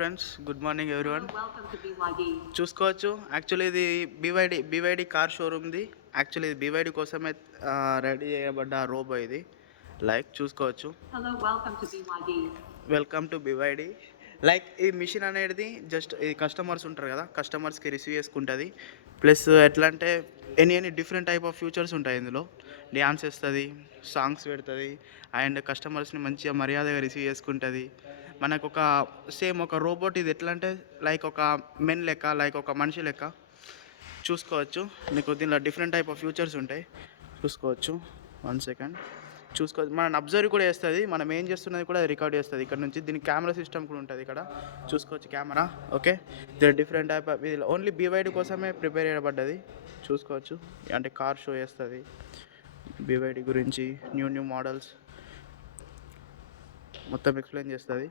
Friends, good morning Hello, everyone. welcome to BYD. చూసుకోవచ్చు, యాక్చువల్లీ ఇది BYD car షోరూమ్ది. యాక్చువల్లీ ఇది బీవైడి కోసమే రెడీ చేయబడ్డ రోబో ఇది. చూసుకోవచ్చు. Hello, welcome to BYD. Welcome to BYD. ఈ మిషన్ అనేది జస్ట్ ఈ కస్టమర్స్ ఉంటారు కదా, కస్టమర్స్కి రిసీవ్ చేసుకుంటుంది. ప్లస్ ఎట్లా అంటే any different type of futures ఉంటాయి ఇందులో. డ్యాన్స్ వేస్తుంది, సాంగ్స్ పెడుతుంది, అండ్ కస్టమర్స్ని మంచిగా మర్యాదగా రిసీవ్ చేసుకుంటుంది. మనకు ఒక సేమ్ ఒక రోబోట్ ఇది ఎట్లా అంటే ఒక మెన్ లెక్క, ఒక మనిషి లెక్క చూసుకోవచ్చు. మీకు దీనిలో డిఫరెంట్ టైప్ ఆఫ్ ఫ్యూచర్స్ ఉంటాయి, చూసుకోవచ్చు. 1 సెకండ్ చూసుకోవచ్చు. మనం అబ్జర్వ్ కూడా చేస్తుంది, మనం ఏం చేస్తున్నది కూడా రికార్డ్ చేస్తుంది ఇక్కడ నుంచి. దీనికి కెమెరా సిస్టమ్ కూడా ఉంటుంది ఇక్కడ, చూసుకోవచ్చు కెమెరా. ఓకే, ఇది డిఫరెంట్ టైప్ ఆఫ్, ఇది ఓన్లీ బీవైడి కోసమే ప్రిపేర్ చేయబడ్డది. చూసుకోవచ్చు, అంటే కార్ షో చేస్తుంది బీవైడి గురించి. న్యూ మోడల్స్ మొత్తం ఎక్స్ప్లెయిన్ చేస్తుంది.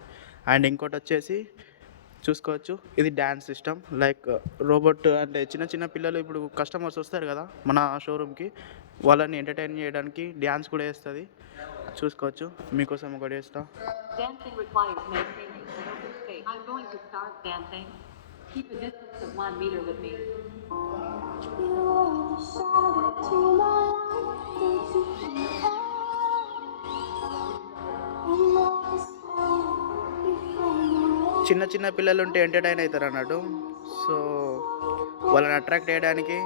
అండ్ ఇంకోటి వచ్చేసి చూసుకోవచ్చు, ఇది డ్యాన్స్ సిస్టమ్. రోబోట్ అంటే చిన్న చిన్న పిల్లలు ఇప్పుడు కస్టమర్స్ వస్తారు కదా మన షోరూమ్కి, వాళ్ళని ఎంటర్టైన్ చేయడానికి డ్యాన్స్ కూడా వేస్తుంది. చూసుకోవచ్చు, మీకోసం ఒకటి వేస్తా. Dancing requires maintaining an open space. I'm going to start dancing. Keep a distance of 1 meter with me. You are the shadow to my light, don't you care? And love is all before you. చిన్న చిన్న పిల్లలు ఉంటే ఎంటర్టైన్ అవుతారు అన్నట్టు. సో వాళ్ళని అట్రాక్ట్ చేయడానికి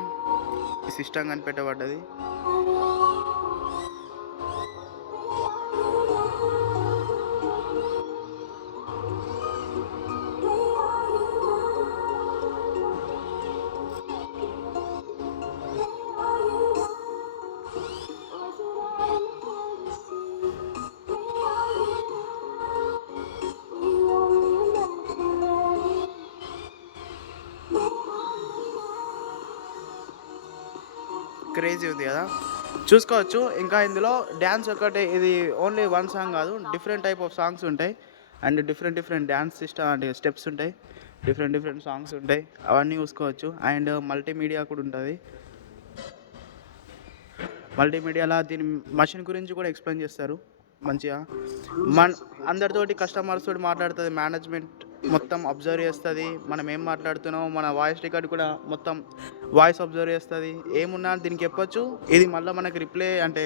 ఈ సిస్టమ్ కనిపెట్టబడ్డది. క్రేజీ ఉంది కదా, చూసుకోవచ్చు. ఇంకా ఇందులో డ్యాన్స్ ఒకటి, ఇది ఓన్లీ వన్ సాంగ్ కాదు, డిఫరెంట్ టైప్ ఆఫ్ సాంగ్స్ ఉంటాయి. అండ్ డిఫరెంట్ డ్యాన్స్ సిస్టమ్ అంటే స్టెప్స్ ఉంటాయి, డిఫరెంట్ సాంగ్స్ ఉంటాయి, అవన్నీ చూసుకోవచ్చు. అండ్ మల్టీమీడియా కూడా ఉంటుంది. మల్టీమీడియాలో దీని మషిన్ గురించి కూడా ఎక్స్ప్లెయిన్ చేస్తారు మంచిగా. అందరితోటి కస్టమర్స్ తోటి మాట్లాడుతుంది, మేనేజ్మెంట్ మొత్తం అబ్జర్వ్ చేస్తుంది. మనం ఏం మాట్లాడుతున్నాం, మన వాయిస్ రికార్డ్ కూడా మొత్తం వాయిస్ అబ్జర్వ్ చేస్తుంది. ఏమున్నా దీనికి చెప్పొచ్చు. ఇది మళ్ళీ మనకి రిప్లై అంటే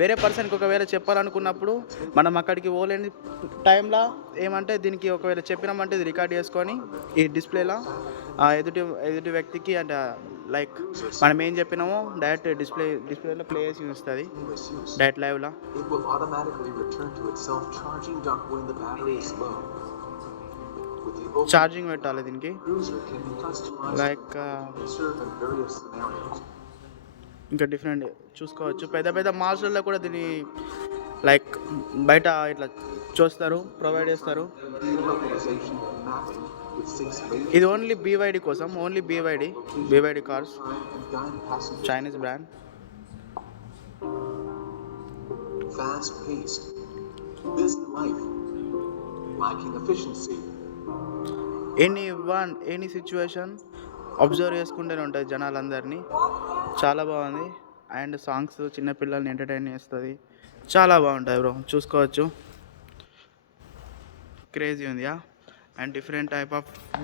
వేరే పర్సన్కి ఒకవేళ చెప్పాలనుకున్నప్పుడు మనం అక్కడికి పోలేని టైంలో ఏమంటే దీనికి ఒకవేళ చెప్పినామంటే ఇది రికార్డ్ చేసుకొని ఈ డిస్ప్లేలో ఎదుటి వ్యక్తికి అంటే మనం ఏం చెప్పినామో డైరెక్ట్ డిస్ప్లేలో ప్లే చేసి చూస్తుంది డైరెక్ట్ లైవ్లో. It will automatically return to itself charging dock when the battery is low. With the open charging పెట్టాలి దీనికి. cruiser can be customized to serve in various scenarios. ఇంకా డిఫరెంట్ చూసుకోవచ్చు. పెద్ద మాల్స్లలో కూడా దీన్ని బయట ఇట్లా చూస్తారు, ప్రొవైడ్ చేస్తారు. Localization and mapping with 6 major ఇది ఓన్లీ బీవైడి కోసం, only BYD cars, time and guide passengers. Chinese brand. Fast-paced, busy life, lacking efficiency. Any situation observe చేసుకుంటూనే ఉంటుంది జనాలందరినీ. చాలా బాగుంది. అండ్ సాంగ్స్ చిన్నపిల్లల్ని ఎంటర్టైన్ చేస్తుంది, చాలా బాగుంటుంది బ్రో, చూసుకోవచ్చు. క్రేజీ ఉంది. అండ్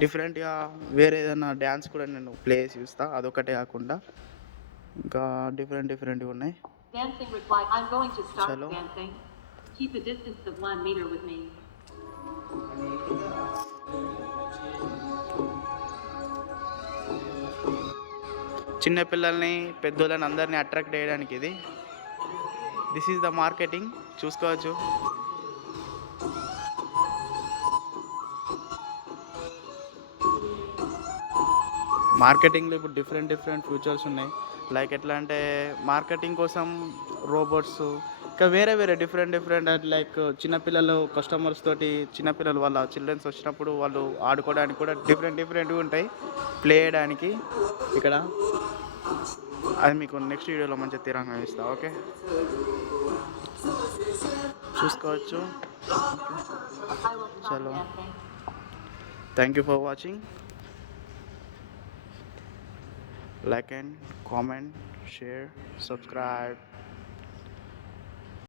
డిఫరెంట్గా వేరే ఏదైనా డ్యాన్స్ కూడా నేను ప్లే చేసి చూస్తాను, అదొకటే కాకుండా ఇంకా డిఫరెంట్గా ఉన్నాయి. Dancing requires. I'm going to start Hello. dancing. Keep a distance of 1 meter with me. చిన్నపిల్లల్ని, పెద్దోళ్ళని అందరినీ అట్రాక్ట్ చేయడానికి ఇది. దిస్ ఈజ్ ద మార్కెటింగ్, చూసుకోవచ్చు. మార్కెటింగ్లో ఇప్పుడు డిఫరెంట్ ఫ్యూచర్స్ ఉన్నాయి. ఎట్లా అంటే మార్కెటింగ్ కోసం రోబోట్స్, ఇంకా వేరే డిఫరెంట్ చిన్నపిల్లలు కస్టమర్స్ తోటి, చిన్నపిల్లలు వాళ్ళ చిల్డ్రన్స్ వచ్చినప్పుడు వాళ్ళు ఆడుకోవడానికి కూడా డిఫరెంట్గా ఉంటాయి, ప్లే చేయడానికి ఇక్కడ. అది మీకు నెక్స్ట్ వీడియోలో మంచిగా తీరంగా ఇస్తాను. ఓకే, చూసుకోవచ్చు. I will start చలో, dancing. Thank you for watching. Like and comment, share, subscribe.